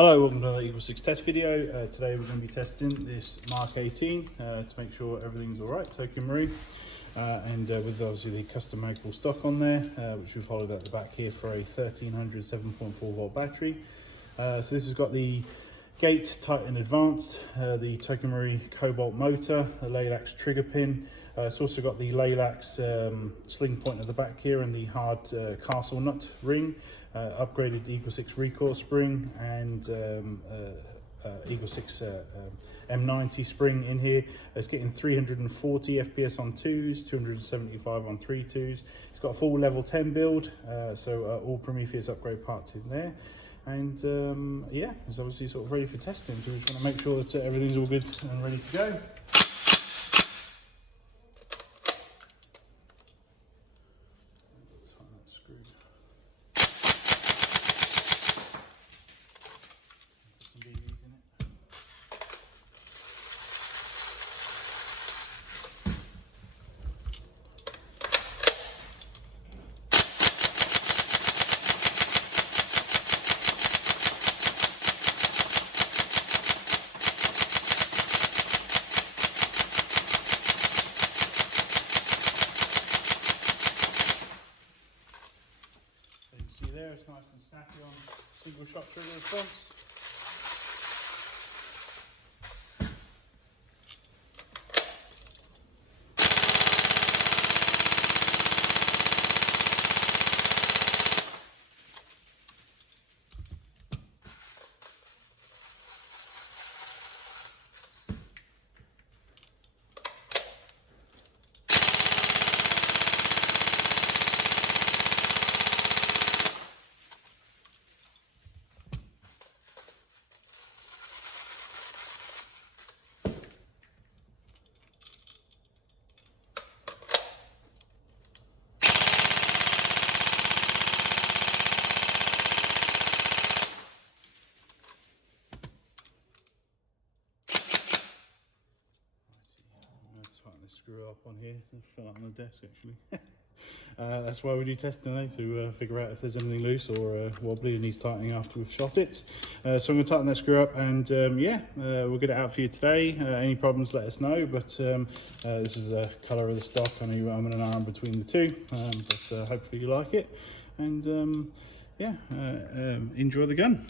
Hello, welcome to another EagleSix test video. Today we're going to be testing this Mark 18 to make sure everything's alright, Tokyo Marine, and with obviously the custom Magpul stock on there, which we followed at the back here for a 1300 7.4 volt battery. So this has got the gate tight and advanced, the Tokyo Marine Cobalt Motor, a Laylax trigger pin. It's also got the Laylax sling point at the back here and the hard castle nut ring, upgraded EagleSix recoil spring and EagleSix M90 spring in here. It's getting 340 FPS on 2s, 275 on 3.2s. It's got a full level 10 build, so all Prometheus upgrade parts in there. And yeah, it's obviously sort of ready for testing, so we just want to make sure that everything's all good and ready to go. There, it's nice and snappy on single shot trigger response. Screw up on here, it fell out on the desk actually. That's why we do testing today, to figure out if there's anything loose or wobbly and needs tightening after we've shot it. So I'm going to tighten that screw up and yeah, we'll get it out for you today. Any problems, let us know, but this is the colour of the stock. I know I'm in an arm between the two, but hopefully you like it, and yeah, enjoy the gun.